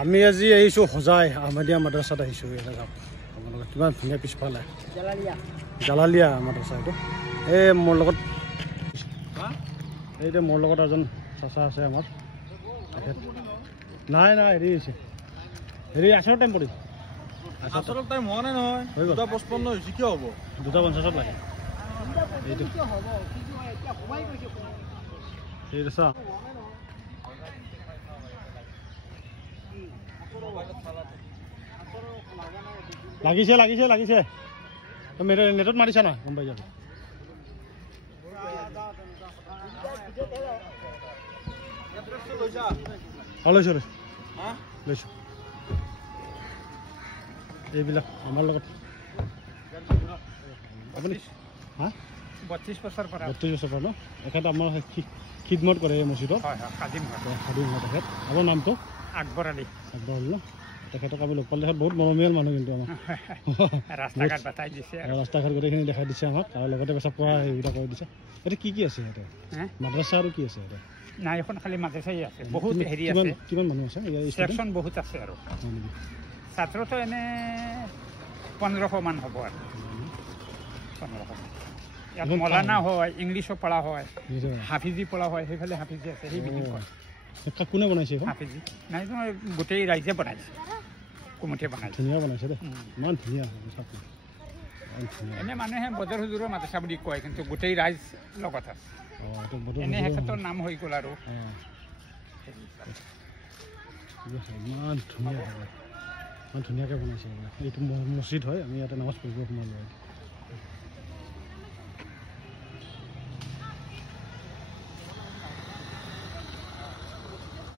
আমি আজি আহিছোঁ হোজাই আহমেদিয়া মাদ্ৰাছাত আহিছোঁ। এটা যাওক আপোনালোকে কিমান ধুনীয়া পিছফালে জালালিয়া মাদ্ৰাছা এইটো। এই মোৰ লগত এইটো মোৰ লগত এজন চাচা আছে আমাৰ। নাই নাই হেৰি হৈছে হেৰি আচলৰ টাইম পৰিছে। আচলৰ টাইম হোৱা নাই নহয়, 2:55 হৈছে। কিয় হ'ব? 2:50 লাগে এইটো। ঠিক আছে লাগিছে লাগিছে লাগিছে নেটত মাৰিছা না গম পাই যাব। লৈছোঁ লৈছোঁ এইবিলাক আমাৰ লগত আপুনি হা 32 বছৰ পৰা 32 বছৰ পৰা ন। এখেত আমাৰ খিদমত কৰে এই মছজিদত। খাদিম হয় তেখেত। আপোনাৰ নামটো? আকবৰ আলী। আকবৰ হ'ল ন। তেখেতক আমি লগ পালে তেখেত বহুত মৰমীয়াল মানুহ কিন্তু আমাৰ ৰাস্তা ঘাট বাটাই দিছে ৰাস্তা ঘাট গোটেইখিনি দেখাই দিছে আমাক আৰু লগতে পেচাব কৰা সেইবিলাক কৰি দিছে। এতিয়া কি আছে ইয়াতে মাদ্ৰাছা আৰু কি আছে ইয়াতে? নাই এখন খালি মাদ্ৰাছাই আছে, বহুত হেৰি আছে। কিমান মানুহ আছে? ছেকশ্যন বহুত আছে আৰু ছাত্ৰটো এনে 1500 মান হ'ব আৰু 1500। ইয়াত মৌলানা হয়, ইংলিছো পঢ়া হয়, হাফিজি পঢ়া হয়। সেইফালে হাফিজি আছে, সেই বিধি হয়। কোনে বনাইছে? হাফিজি নাই তোমাৰ গোটেই ৰাইজে বনাইছে, কুমুঠে বনাইছে। ধুনীয়া বনাইছে দেই, ইমান ধুনীয়া। এনে মানুহে বজাৰ হুজুৰৰ মাদ্ৰাছা বুলি কয়, কিন্তু গোটেই ৰাইজ লগত আছে। এনে সিহঁতৰ নাম হৈ গ'ল আৰু ইমান ধুনীয়া ইমান ধুনীয়াকৈ বনাইছে। এইটো মছজিদ হয়, আমি ইয়াতে নামাজ পঢ়িব সোমালোঁ।